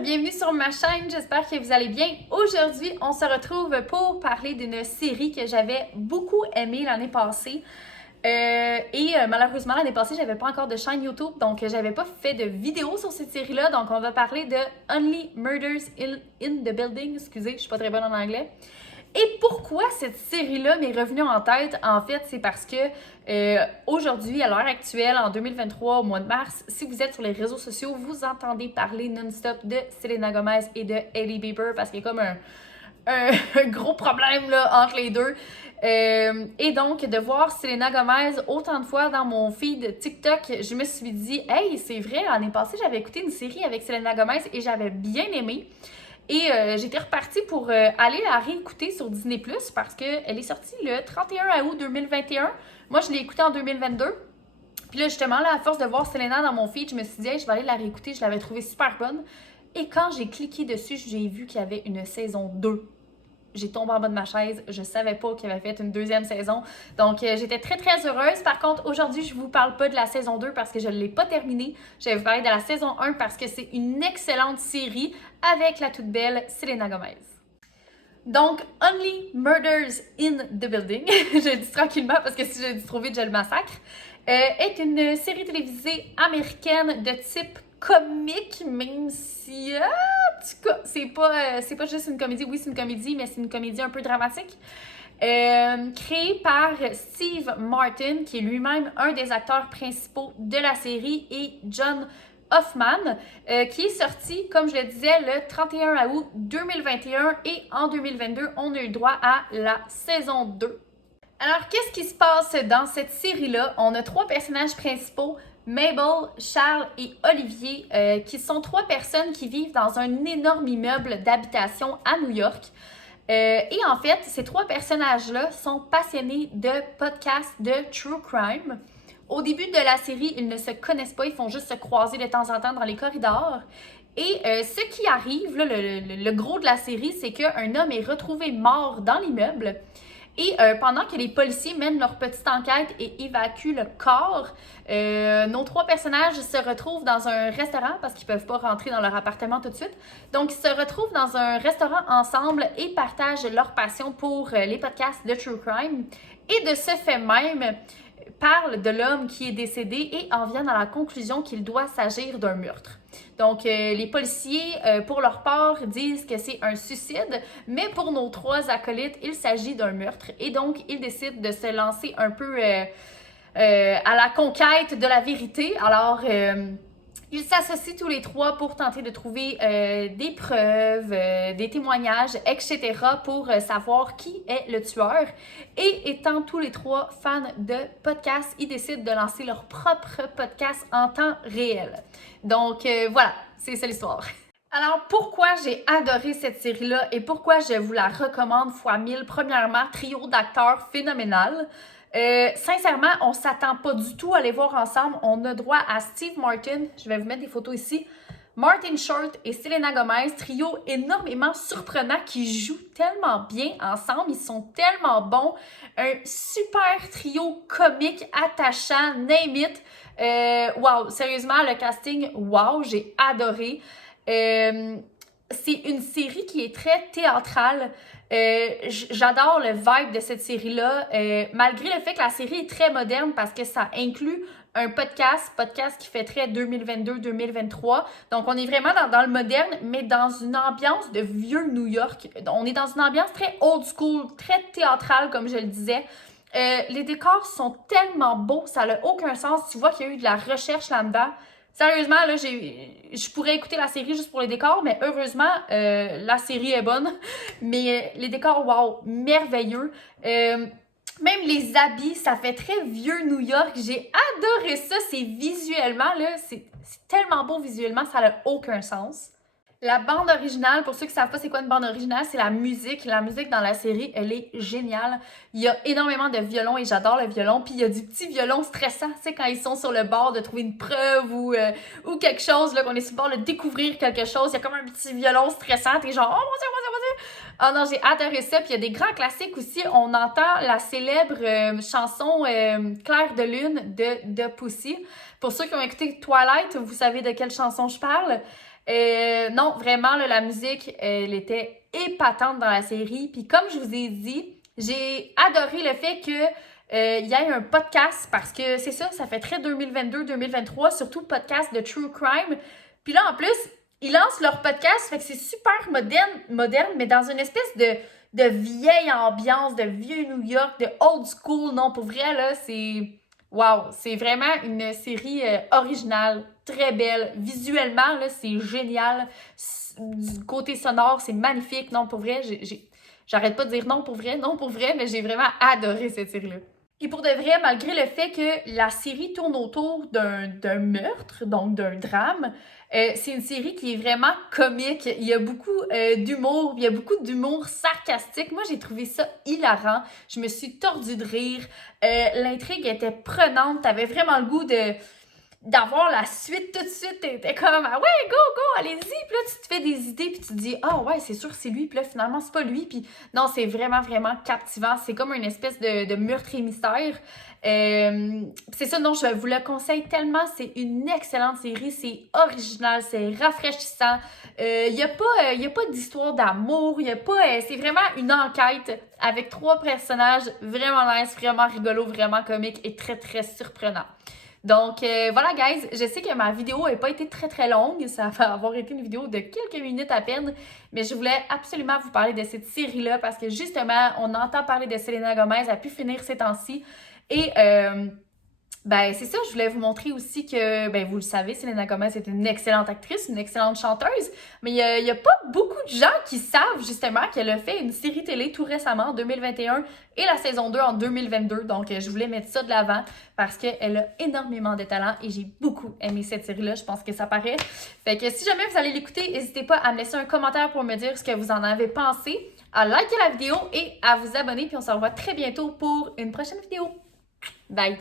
bienvenue sur ma chaîne, j'espère que vous allez bien. Aujourd'hui, on se retrouve pour parler d'une série que j'avais beaucoup aimée l'année passée. Malheureusement, l'année passée, j'avais pas encore de chaîne YouTube, donc j'avais pas fait de vidéo sur cette série-là. Donc on va parler de Only Murders in the Building. Excusez, je suis pas très bonne en anglais. Et pourquoi cette série-là m'est revenue en tête? En fait, c'est parce que aujourd'hui, à l'heure actuelle, en 2023, au mois de mars, si vous êtes sur les réseaux sociaux, vous entendez parler non-stop de Selena Gomez et de Hailey Bieber parce qu'il y a comme un gros problème là, entre les deux. Et donc, de voir Selena Gomez autant de fois dans mon feed TikTok, je me suis dit, hey, c'est vrai, l'année passée, j'avais écouté une série avec Selena Gomez et j'avais bien aimé. Et j'étais repartie pour aller la réécouter sur Disney+, parce qu'elle est sortie le 31 août 2021. Moi, je l'ai écoutée en 2022. Puis là, justement, là, à force de voir Selena dans mon feed, je me suis dit, hey, je vais aller la réécouter. Je l'avais trouvée super bonne. Et quand j'ai cliqué dessus, j'ai vu qu'il y avait une saison 2. J'ai tombé en bas de ma chaise. Je savais pas qu'il avait fait une deuxième saison. Donc, j'étais très, très heureuse. Par contre, aujourd'hui, je vous parle pas de la saison 2 parce que je ne l'ai pas terminée. Je vais vous parler de la saison 1 parce que c'est une excellente série avec la toute belle Selena Gomez. Donc, Only Murders in the Building, je le dis tranquillement parce que si je le dis trop vite, je le massacre, est une série télévisée américaine de type comique, même si, en tout cas, c'est pas juste une comédie. Oui, c'est une comédie, mais c'est une comédie un peu dramatique. Créée par Steve Martin, qui est lui-même un des acteurs principaux de la série, et John Hoffman, qui est sorti, comme je le disais, le 31 août 2021, et en 2022, on a eu droit à la saison 2. Alors, qu'est-ce qui se passe dans cette série-là? On a trois personnages principaux, Mabel, Charles et Olivier, qui sont trois personnes qui vivent dans un énorme immeuble d'habitation à New York. Et en fait, ces trois personnages-là sont passionnés de podcasts de true crime. Au début de la série, ils ne se connaissent pas, ils font juste se croiser de temps en temps dans les corridors. Et ce qui arrive, là, le gros de la série, c'est qu'un homme est retrouvé mort dans l'immeuble. Et pendant que les policiers mènent leur petite enquête et évacuent le corps, nos trois personnages se retrouvent dans un restaurant parce qu'ils ne peuvent pas rentrer dans leur appartement tout de suite. Donc, ils se retrouvent dans un restaurant ensemble et partagent leur passion pour les podcasts de True Crime. Et de ce fait même, parlent de l'homme qui est décédé et en viennent à la conclusion qu'il doit s'agir d'un meurtre. Donc, les policiers, pour leur part, disent que c'est un suicide, mais pour nos trois acolytes, il s'agit d'un meurtre. Et donc, ils décident de se lancer un peu à la conquête de la vérité. Alors, ils s'associent tous les trois pour tenter de trouver des preuves, des témoignages, etc. pour savoir qui est le tueur. Et étant tous les trois fans de podcasts, ils décident de lancer leur propre podcast en temps réel. Donc voilà, c'est ça l'histoire. Alors, pourquoi j'ai adoré cette série-là et pourquoi je vous la recommande fois 1000? Premièrement, trio d'acteurs phénoménal. Sincèrement, on s'attend pas du tout à les voir ensemble. On a droit à Steve Martin, je vais vous mettre des photos ici, Martin Short et Selena Gomez, trio énormément surprenant qui jouent tellement bien ensemble. Ils sont tellement bons. Un super trio comique, attachant, name it. Wow, sérieusement, le casting, wow, j'ai adoré. C'est une série qui est très théâtrale. J'adore le vibe de cette série-là, malgré le fait que la série est très moderne parce que ça inclut un podcast qui fait très 2022-2023. Donc, on est vraiment dans le moderne, mais dans une ambiance de vieux New York. On est dans une ambiance très old school, très théâtrale, comme je le disais. Les décors sont tellement beaux, ça n'a aucun sens. Tu vois qu'il y a eu de la recherche là-dedans. Sérieusement, là, je pourrais écouter la série juste pour les décors, mais heureusement, la série est bonne. Mais les décors, wow, merveilleux. Même les habits, ça fait très vieux New York. J'ai adoré ça. C'est visuellement, là, c'est tellement beau visuellement, ça n'a aucun sens. La bande originale, pour ceux qui ne savent pas c'est quoi une bande originale, c'est la musique. La musique dans la série, elle est géniale. Il y a énormément de violons et j'adore le violon. Puis il y a du petit violon stressant, tu sais, quand ils sont sur le bord de trouver une preuve ou quelque chose, là, qu'on est sur le bord de découvrir quelque chose. Il y a comme un petit violon stressant. T'es genre, oh mon Dieu, mon Dieu, mon Dieu! Ah non, j'ai adoré ça. Puis il y a des grands classiques aussi. On entend la célèbre chanson Clair de lune de Pussy. Pour ceux qui ont écouté Twilight, vous savez de quelle chanson je parle. Non, vraiment, là, la musique, elle était épatante dans la série. Puis comme je vous ai dit, j'ai adoré le fait que il y ait un podcast parce que c'est ça, ça fait très 2022-2023, surtout podcast de True Crime. Puis là, en plus, ils lancent leur podcast, fait que c'est super moderne, mais dans une espèce de vieille ambiance, de vieux New York, de old school. Non, pour vrai, là, c'est... Wow! C'est vraiment une série originale, très belle. Visuellement, là, c'est génial. Du côté sonore, c'est magnifique. Non, pour vrai, j'arrête pas de dire non pour vrai, mais j'ai vraiment adoré cette série-là. Et pour de vrai, malgré le fait que la série tourne autour d'un meurtre, donc d'un drame, c'est une série qui est vraiment comique. Il y a beaucoup d'humour, il y a beaucoup d'humour sarcastique. Moi, j'ai trouvé ça hilarant. Je me suis tordue de rire. L'intrigue était prenante. T'avais vraiment le goût d'avoir la suite tout de suite. T'étais comme, ah ouais, go, allez-y. Puis là, tu te fais des idées, puis tu te dis, ah ouais, c'est sûr, c'est lui. Puis là, finalement, c'est pas lui. Puis non, c'est vraiment, vraiment captivant. C'est comme une espèce de meurtre et mystère. C'est ça, non, je vous le conseille tellement. C'est une excellente série. C'est original, c'est rafraîchissant. Il n'y a pas d'histoire d'amour. C'est vraiment une enquête avec 3 personnages vraiment nice, vraiment rigolo, vraiment comique et très, très surprenant. Donc voilà guys, je sais que ma vidéo n'a pas été très très longue, ça va avoir été une vidéo de quelques minutes à peine, mais je voulais absolument vous parler de cette série-là parce que justement, on entend parler de Selena Gomez, elle a pu finir ces temps-ci et ben c'est ça, je voulais vous montrer aussi que, ben vous le savez, Selena Gomez est une excellente actrice, une excellente chanteuse, mais il y a pas beaucoup de gens qui savent justement qu'elle a fait une série télé tout récemment en 2021 et la saison 2 en 2022, donc je voulais mettre ça de l'avant parce qu'elle a énormément de talent et j'ai beaucoup aimé cette série-là, je pense que ça paraît. Fait que si jamais vous allez l'écouter, n'hésitez pas à me laisser un commentaire pour me dire ce que vous en avez pensé, à liker la vidéo et à vous abonner, puis on se revoit très bientôt pour une prochaine vidéo. Bye!